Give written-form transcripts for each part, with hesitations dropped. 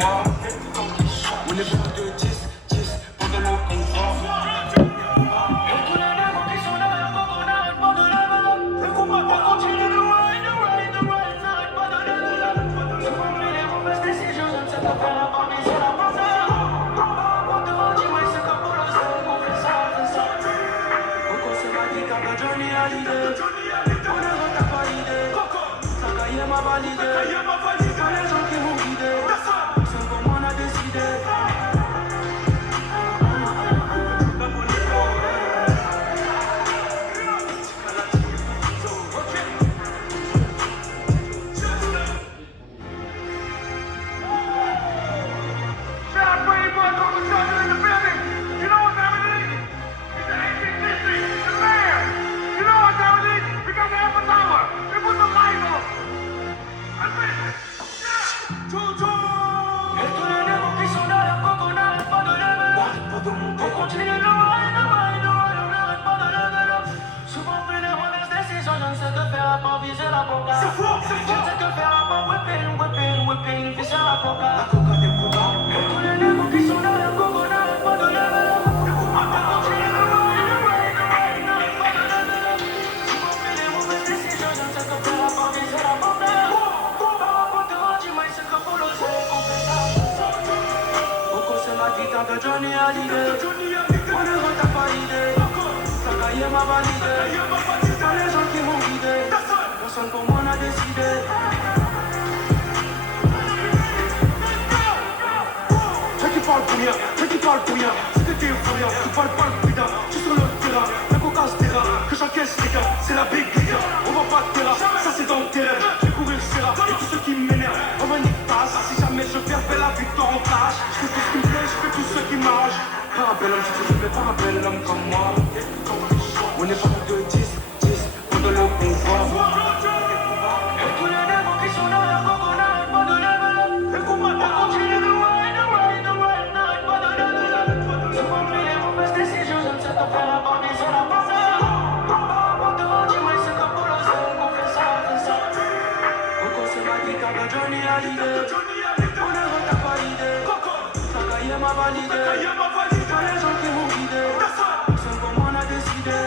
moi. On est beaucoup de 10 pendant le confort. Et tous les démons qui sont là, faut qu'on n'arrête pas de level up. Et qu'on va pas continuer de ride, n'arrête pas de level up. Souvent pris les mauvaises décisions, je ne sais pas faire la part, mais c'est la pensée. On te dis-moi c'est comme pour le seul, on fait ça. Pourquoi c'est ma guitare de Johnny Hallyday? On ne retard pas l'idée. Ça cahier m'a validé. Pas les gens qui m'ont guidé. C'est comme on a décidé. Johnny Hallyday, on ne retard pas l'idée. Ça cahier m'a validé. Pas les gens qui m'ont guidé. Personne pour moi n'a décidé. Ceux qui parlent pour rien, ceux qui parlent pour rien. C'est que t'es pour rien, tu parles pas le putain. Tu sur le terrain, la coca se terrain. Que j'encaisse les gars, c'est la big liga. On va pas te terrain, ça c'est dans le terrain. Je vais courir Serra et tous ceux qui m'énervent. On va niquer tasse, si jamais je perds, fais la victoire en tâche. Je fais tout ce qui me plaît, je fais tout ce qui marche. Pas un bel homme si tu veux, mais pas un bel homme comme moi. On est pas de 10 pendant le convoi. Et tous les démons qui sont là, faut qu'on n'arrête pas de level up. Et qu'on va pas continuer de ride, n'arrête pas de level up. Souvent pris les mauvaises décisions, je ne sais pas faire la part, mais c'est la pensée. On te dis-moi c'est comme pour le seul, qu'on fait ça. Pourquoi c'est ma guitare de Johnny Hallyday? On ne retard pas l'idée. Ça cahier m'a validé. Pas les gens qui m'ont guidé. Personne pour moi n'a décidé.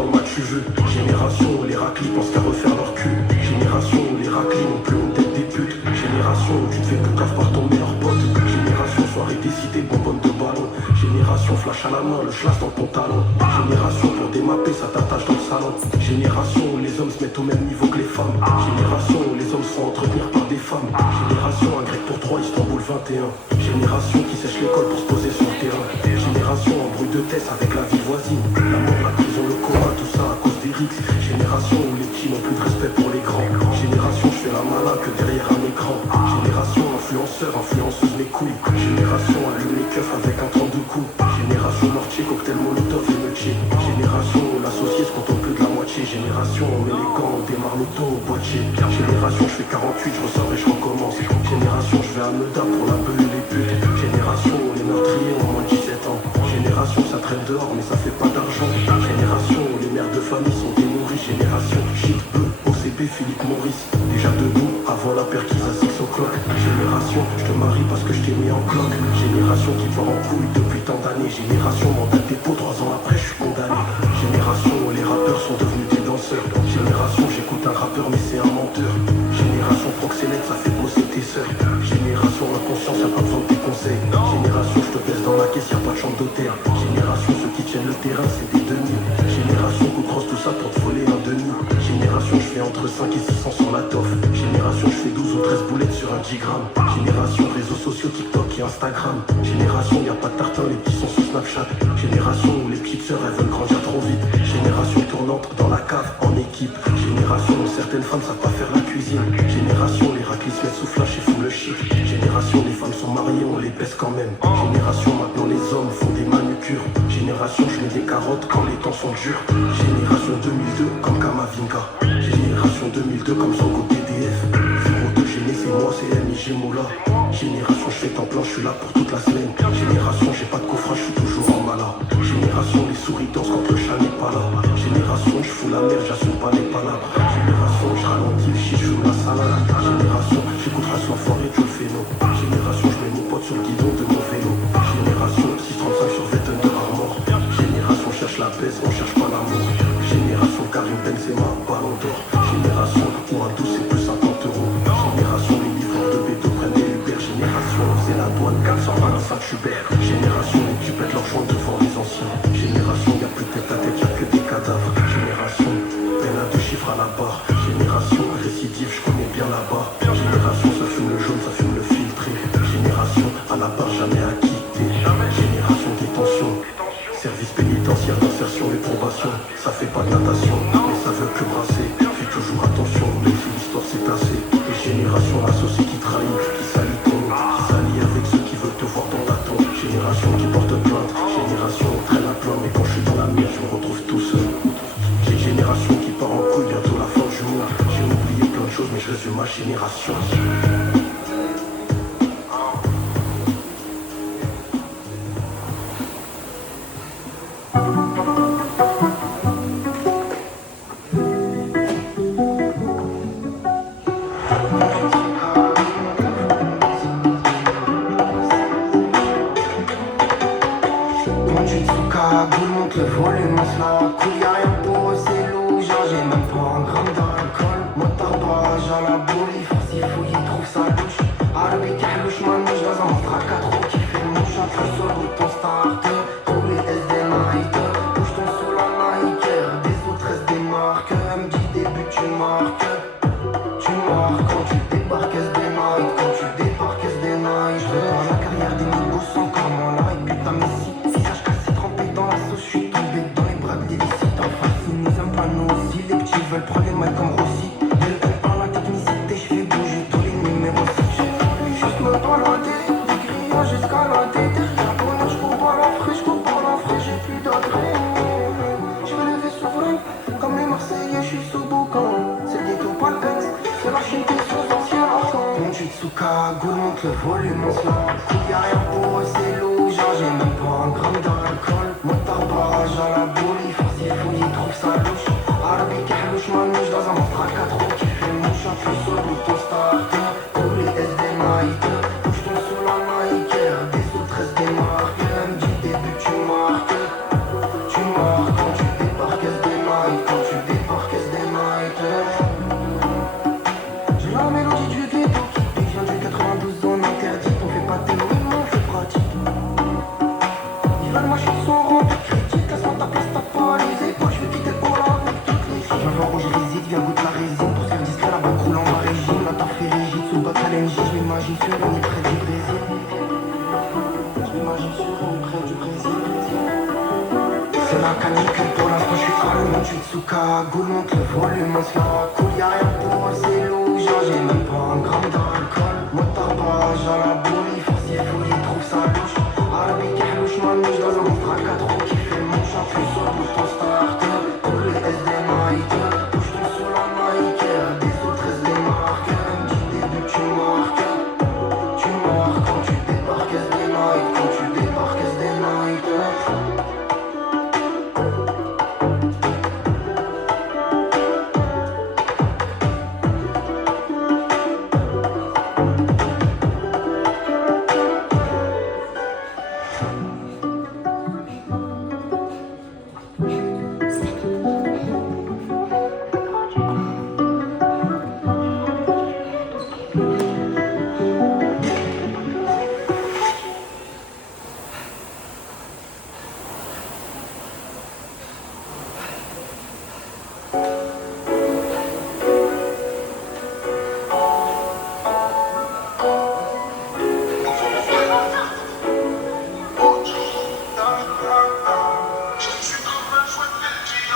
dans le match tu veux. Génération où les raclis pensent qu'à refaire leur cul. Génération où les raclis n'ont plus honte d'être des putes. Génération où tu te fais plus cave par ton meilleur pote. Génération soirée décidée, bonbonne de ballon. Génération flash à la main, le chlasse dans ton talon. Génération pour démapper, ça t'attache dans le salon. Génération où les hommes se mettent au même niveau que les femmes. Génération où les hommes se font entretenir par des femmes. Génération un grec pour 3, Istanbul 21. Génération qui sèche l'école pour se poser sur le terrain. Génération en bruit de tête avec la vie voisine. L'amour, la prison, le coma, tout ça à cause des rixes. Génération où les petits n'ont plus de respect pour les grands. Génération je fais la malin que derrière un écran. Génération influenceur, influenceuse mes couilles. Génération allume les keufs avec un 32 coups. Génération mortier, cocktail molotov et meutier. Génération où l'associé se contente plus de la moitié. Génération on met les gants, on démarre l'auto au boîtier. Génération je fais 48, je ressors et je recommence. Génération je vais à Meda pour la beuh et les putes. Génération où les meurtriers ont moins de 17 ans. Génération ça traîne dehors mais ça fait pas d'argent. Génération où les mères de famille sont dénourries. Génération shit peu, OCP Philippe Maurice. Déjà debout avant la perquise à 6 o'clock. Génération je te marie parce que je t'ai mis en cloque. Génération qui part en couille depuis tant d'années. Génération mandat de dépôt 3 ans après je suis condamné. Génération où les rappeurs sont devenus des danseurs. Génération j'écoute un rappeur mais c'est un menteur. Génération proxénète ça fait bosser tes sœurs. Génération inconscience y'a pas besoin de tes conseils. Génération je te baisse dans la caisse y'a pas de chambre d'hôtel. Génération ceux qui tiennent le terrain c'est des demi. Génération coup de crosse tout ça pour te voler un demi. Génération je fais entre 5 et 600 sur la toffe. Génération je fais 12 ou 13 boulettes sur un 10 grammes. Génération réseaux sociaux TikTok et Instagram. Génération y'a pas de tartin les petits sont sur Snapchat. Génération où les petites sœurs elles veulent grandir trop vite. Génération tournante dans la cave en équipe. Génération où certaines femmes savent pas faire la cuisine. Génération les raclis se mettent sous flash et font le chic. Génération les femmes sont mariées on les baisse quand même. Génération maintenant les hommes font des manucures. Génération je mets des carottes quand les temps sont durs. Génération 2002 comme Kamavinga. Génération 2002 comme Zango PDF. 02 Géné c'est moi c'est MIG Moula. Génération je fais temps plein je suis là pour toute la semaine. Génération j'ai pas de coffrage je suis toujours en mala. Génération les souris dansent quand le chat n'est pas là. Génération je fous la merde j'assume pas les palabres. Génération je ralentis le shit je fume la salade. Génération j'écouterai ce l'enfoiré tu le fais non. Génération je mets mon pote sur le guidon de mon vélo. Génération 635 sur Vetten de Armor. Génération cherche la baisse on cherche pas l'amour. Génération Karim Benzema ballon d'or. Génération où un douce c'est plus 50 euros. Génération les livreurs de béto prennent des Uber. Génération c'est la douane 425 Uber. Génération les tu pètes leur joint devant les anciens. Génération y'a plus de tête à tête y'a que des cadavres. Génération peine à 2 chiffres à la barre. Génération récidive je connais bien là-bas. Génération ça fume le jaune ça fume le filtré. Génération à la barre jamais acquitté. Génération détention. Service pénitentiaire d'insertion et probation. Ça fait pas de natation mais ça veut que brasser. Fais toujours attention même si l'histoire s'est placée. Les générations associées qui trahit, qui salit ton nom, qui s'allie avec ceux qui veulent te voir dans ta tombe. Génération qui porte plainte, génération traîne à plein mais quand je suis dans la merde je me retrouve tout seul. J'ai génération qui part en couille bientôt la fin du monde. J'ai oublié plein de choses mais je résume ma génération. J'habite sous cagoule, monte le volume, on se la coule. Y'a rien pour eux, c'est loup, j'ai même pas un gramme d'alcool. Moi tabac, à la bouille, force il faut, il trouve ça louche. Arabique, louche, manouche, dans un trac à trop qui fait mon chant. Puis sur le bouton starter, pour les SD Nike. Touche ton sous la Nike, des autres SD marques. Un petit début, tu marques. Tu marques quand tu débarques SD Nike, quand tu débarques SD Nike.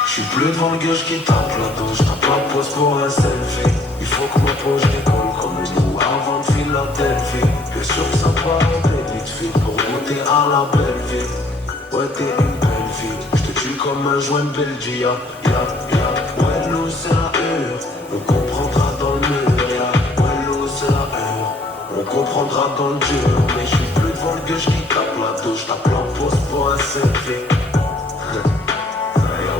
J'suis plus devant le gueule qui tape la douche, tape la pose pour un selfie. Il faut que ma poche décolle comme une roue avant de Philadelphie. Bien sûr que ça part en vite fit pour goûter à la belle vie. Ouais t'es une belle fille, j'te tue comme un joint de Belgia. Ouais nous c'est la heure, on comprendra dans le mur. Ouais nous c'est la heure, on comprendra dans le dur. Mais j'suis plus devant le gueule qui tape la douche, tape la pose pour un selfie.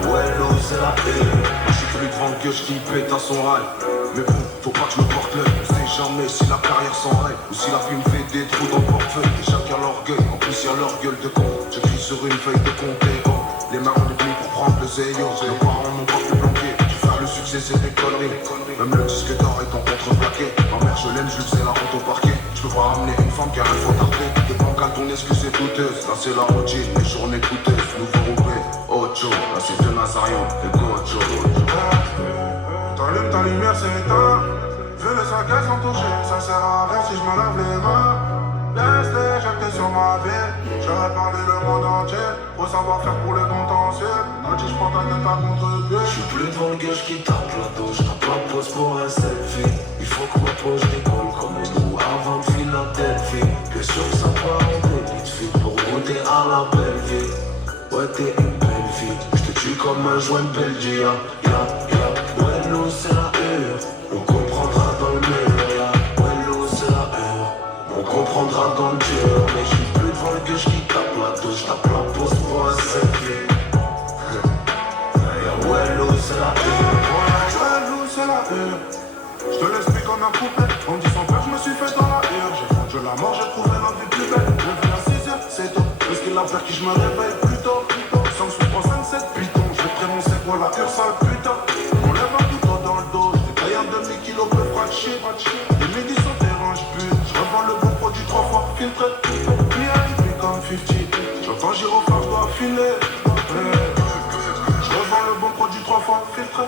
Ouais, l'eau c'est la haine. J'suis plus devant le gueule qui pète à son rail. Mais bon, faut pas que je me porte l'œil. On sait jamais si la carrière s'enraye ou si la vie me fait des trous dans le portefeuille. Et chacun l'orgueil, en plus y'a leur gueule de con. J'écris sur une feuille de compter. Oh, les mains ont mis pour prendre le zéyo. Nos parents n'ont pas pu planquer. Tu faire le succès, c'est des conneries. Même le disque d'or est en contreplaqué. Ma mère, je l'aime, je lui faisais la route au parquet. Je peux pas ramener une femme car elle faut tarder. Des bancales, ton excuse est douteuse. Là, c'est la routine, les journées coûteuses. Nouveau roupé, Ocho. Là, c'est de Nazarion et Gocho. T'allumes ta lumière, c'est éteint. Je laisse la caisse sans toucher, ça sert à rien si je me lave les mains. Laisse-les jeter sur ma vie. J'aurais parlé le monde entier. Faut savoir faire pour les contentieux. Dis je prends ta tête à contre-pied. J'suis plus devant le gueule qui tape la douche, tape la pose pour un selfie. Il faut que ma poche décolle comme une roue avant de Philadelphie. Bien sûr que ça part en vite fit pour goûter à la belle vie. Ouais t'es une belle fille, j'te tue comme un joint de Belgia. Ouais nous c'est la heure, on comprendra dans le mur. Ouais nous c'est la heure, on comprendra dans le dur. Mais j'suis plus devant le gueule qui tape la douche, tape la pose pour un selfie. Ouais nous c'est la heure. Ouais, nous c'est la heure. J'te l'explique en un couplet. En me disant que je me suis fait dans la heure. J'ai vendu la mort, j'ai trouvé la vie plus belle. Je vis à 6h, c'est tôt. Parce qu'il a peur que je me réveille plus tôt. Sans sous 327 pitons. Je vais prénoncer quoi la pure sale putain. On lève un couteau dans le dos. J'ai taillé un demi-kilo peu fraîché. Les midis sont terrain, j'bute. Je revends le bon produit 3 fois filtré. Puis à une vie comme 50. J'entends gyrophare, je dois filer. Je revends le bon produit 3 fois filtré.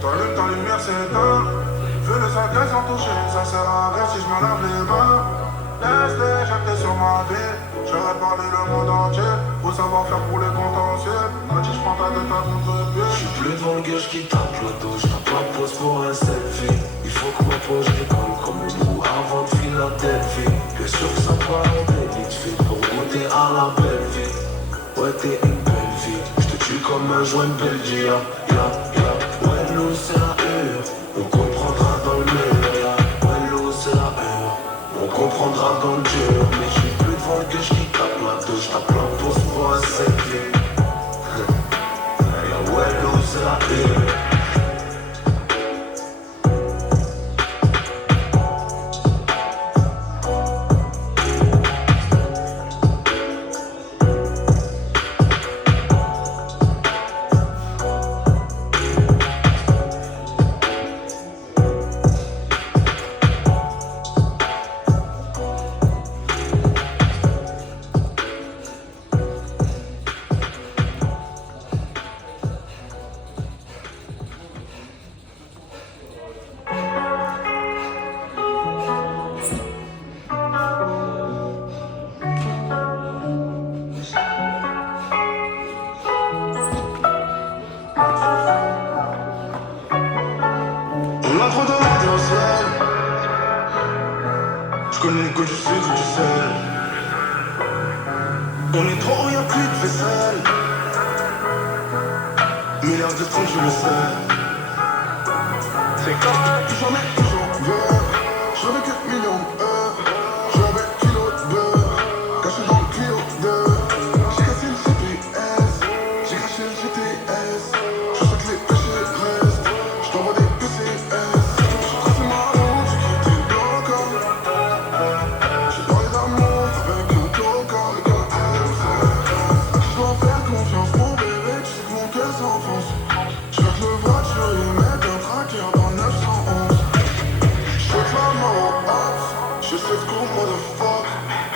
T'allumes ta lumière, c'est éteint. Je laisse la caisse sans toucher, ça sert à rien si je me lave les mains. Laisse-les jeter sur ma vie. J'aurais parlé le monde entier. Faut savoir faire pour les contentieux. Dis je prends ta tête à contre-pied. J'suis plus devant le gueule qui tape la douche, tape la pose pour un selfie. Il faut que ma poche décolle comme une roue avant de Philadelphie. Bien sûr que ça part en vite fit pour goûter à la belle vie. Ouais t'es une belle fille, j'te tue comme un joint de Belgia. Ouais nous c'est la heure, on comprendra dans le mur. Ouais nous c'est la heure, on comprendra dans le dur. Mais j'suis plus devant le gueule qui tape la douche, tape la pose pour un selfie. Ouais nous c'est la heure. Je connais que du sucre, du sel. On est trop, y'a plus de vaisselle. Milliards de francs, je le sais. C'est comme J'en ai toujours vert. J'avais quelques millions d'heures. J'avais kilo de beurre. Caché dans le Clio 2. J'ai cassé le GPS. J'ai craché le GTS. Je sais que les péchés restent. Je t'envoie des PCS. J'ai tracé ma route. J'ai quitté le bloc. J'ai parlé d'amour avec un toca. Avec un MC. À qui je dois faire confiance, mon bébé. Tu sais que mon cœur s'enfonce. Je veux que le voiturier mette un tracker dans 911. J'fais la main en hâte, je sais ce qu'on motherfuck.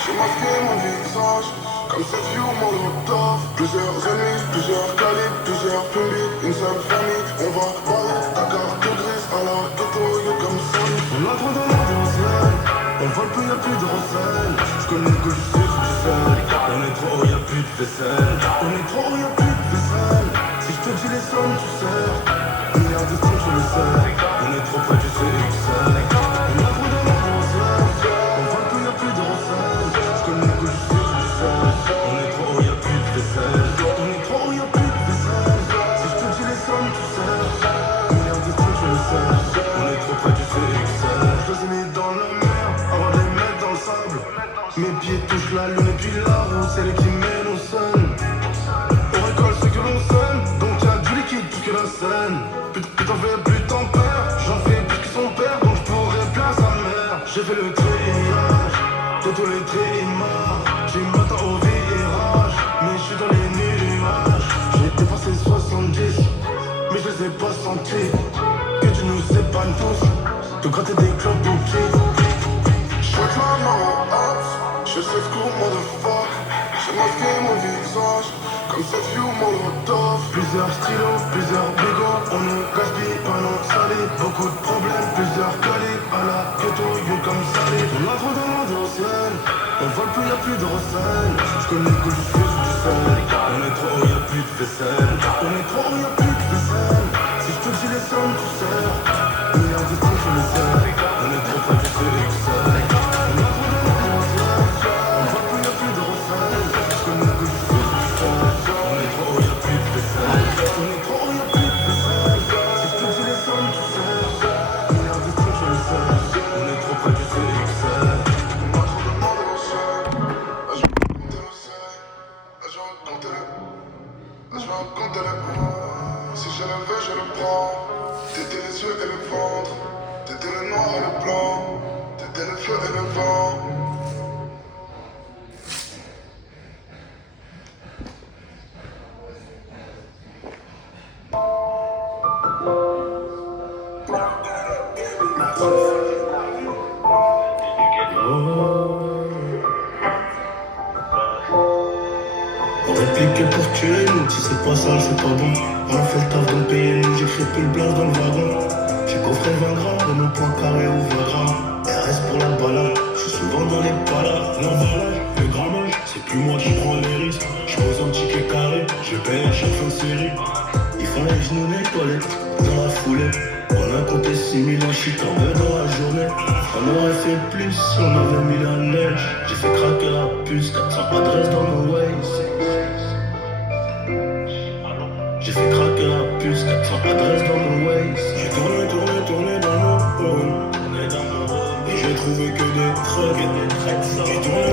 J'ai masqué mon visage, comme cette view molotov. Plusieurs ennemis, plusieurs calibres, plusieurs publics, une seule famille. On va parler ta carte grise à la ghetto, you comme ça. On a trop dans l'argent, on vole plus, y'a plus de recel. Je connais que du sucre, du sel. On est trop, y'a plus de vaisselle. On est trop, y'a plus de vaisselle. Si je te dis les sommes, tu sers. Milliards de francs, je le sais. On est trop près du CXL. On a trop dans l'argent, on vole plus, y'a plus de recel. Je connais que du sucre, du sel. On est trop, y'a plus de vaisselle. On est trop, y'a plus de vaisselle. Si je te dis les sommes, tu sers. Milliards de francs, je le sais. On est trop près du CXL. Je les ai mis dans la mer avant de les mettre dans le sable. Mes pieds touchent la lune et puis la roue, c'est elle qui mène au sun. On récolte ce que l'on sème, donc y'a du liquide plus que la scène. Putain fais plus ton père, j'en fais plus que son père, donc j'pourrais bien sa mère. J'ai fait le triage, de tous les trimars. J'ai matin au virage, mais j'suis dans les nuages. J'ai dépassé 70, mais je les ai pas sentis. Que tu nous épargnes tous, de gratter des clubs bouquets. J'fais la main en hâte, je sais ce qu'on motherfuck. J'ai masqué mon visage, comme cette view molotov. Plusieurs stylos, plusieurs bigots, on ne gaspille pas nos salives. Beaucoup de problèmes, plusieurs calibres, à la ghetto, you comme salive. On a trop dans l'endociel, on vole plus, y'a plus de recel. Je connais que du sucre, du sel. On est trop, y'a plus de vaisselle. On est trop, y'a plus de vaisselle. Si je te dis les sommes, tu sers. Milliards de francs, je le sais. On est trop près du CXL. On a trop dans l'endociel, on vole plus, y'a plus de recel. Je connais que du sucre, du sel. On est trop, y'a plus de vaisselle. On est trop, y'a plus de vaisselle. Si je te dis les sommes, tu sers. Milliards de francs, je le sais. On est trop près du CXL. On a trop demandé au ciel. Là je vais compter le ciel. Là je vais compter le. Là je vais compter le. Si je le veux, je le prends. T'étais les yeux et le ventre. T'étais le noir et le blanc. T'étais le feu et le vent. Répliquer pour tuer nous, si c'est pas sale, c'est pas bon. On a fait le taf de me payer nous, j'ai crépé le blast dans le wagon. J'ai coffré 20 grammes de mon point carré ou 20 grammes. RS pour la balade, j'suis souvent dans les balades. L'emballage, le grammage, c'est plus moi qui prends les risques. J'pose un ticket carré, je paye à chaque fin de série. Ils font les genoux les toilettes, dans la foulée. On a compté 6000 en shit en deux dans la journée. On aurait fait plus si on avait mis la neige. J'ai fait craquer la puce, 400 adresses dans mon Waze. J'ai fait craquer la puce, 400 adresses dans mon Waze. J'ai tourné dans mon hall. Et j'ai trouvé que des trucs. J'ai tourné